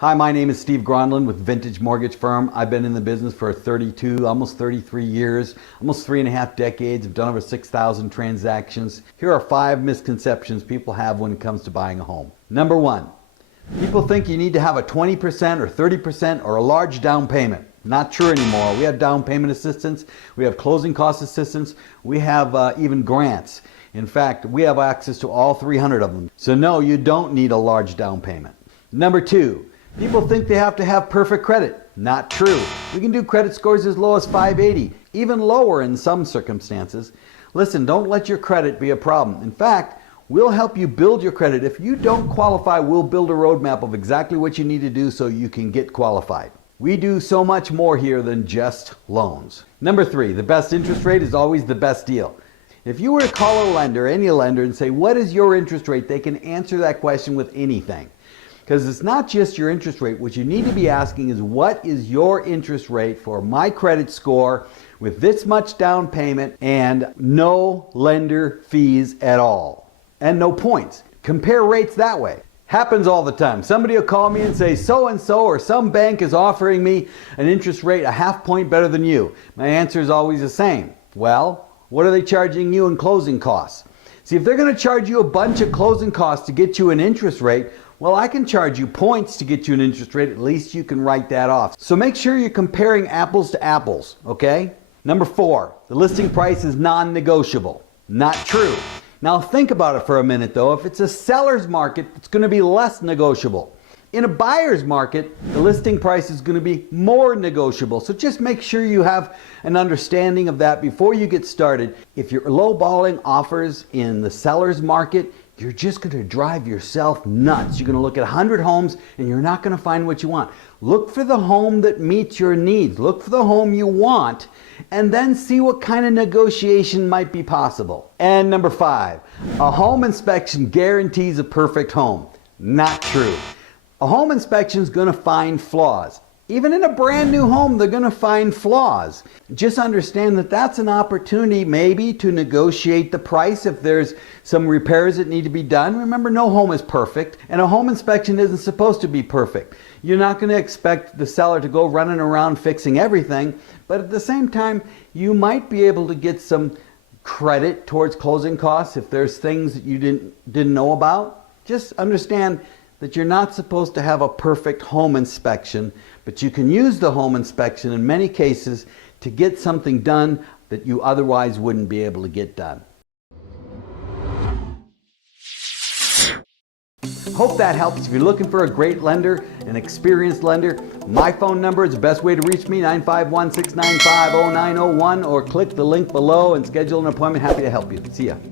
Hi, my name is Steve Gronlund with Vintage Mortgage Firm. I've been in the business for 32, almost 33 years, almost 3.5 decades. I've done over 6,000 transactions. Here are 5 misconceptions people have when it comes to buying a home. Number 1, people think you need to have a 20% or 30% or a large down payment. Not true anymore. We have down payment assistance, we have closing cost assistance, we have even grants. In fact, we have access to all 300 of them. So no, you don't need a large down payment. Number 2, people think they have to have perfect credit. Not true. We can do credit scores as low as 580, even lower in some circumstances. Listen, don't let your credit be a problem. In fact, we'll help you build your credit. If you don't qualify, we'll build a roadmap of exactly what you need to do so you can get qualified. We do so much more here than just loans. Number 3, the best interest rate is always the best deal. If you were to call a lender, any lender, and say, what is your interest rate? They can answer that question with anything. Because it's not just your interest rate. What you need to be asking is, what is your interest rate for my credit score with this much down payment and no lender fees at all? And no points. Compare rates that way. Happens all the time. Somebody will call me and say, so-and-so or some bank is offering me an interest rate a half point better than you. My answer is always the same. Well, what are they charging you in closing costs? See, if they're going to charge you a bunch of closing costs to get you an interest rate, well, I can charge you points to get you an interest rate. At least you can write that off. So make sure you're comparing apples to apples, okay? Number 4, the listing price is non-negotiable. Not true. Now think about it for a minute though. If it's a seller's market, it's going to be less negotiable. In a buyer's market, the listing price is going to be more negotiable. So just make sure you have an understanding of that before you get started. If you're lowballing offers in the seller's market, you're just going to drive yourself nuts. You're going to look at 100 homes and you're not going to find what you want. Look for the home that meets your needs. Look for the home you want and then see what kind of negotiation might be possible. And number 5, a home inspection guarantees a perfect home. Not true. A home inspection is going to find flaws. Even in a brand new home, they're going to find flaws. Just understand that that's an opportunity maybe to negotiate the price if there's some repairs that need to be done. Remember, no home is perfect, and a home inspection isn't supposed to be perfect. You're not going to expect the seller to go running around fixing everything, but at the same time, you might be able to get some credit towards closing costs if there's things that you didn't know about. Just understand that you're not supposed to have a perfect home inspection, but you can use the home inspection in many cases to get something done that you otherwise wouldn't be able to get done. Hope that helps. If you're looking for a great lender, an experienced lender, my phone number is the best way to reach me, 951-695-0901, or click the link below and schedule an appointment. Happy to help you. See ya.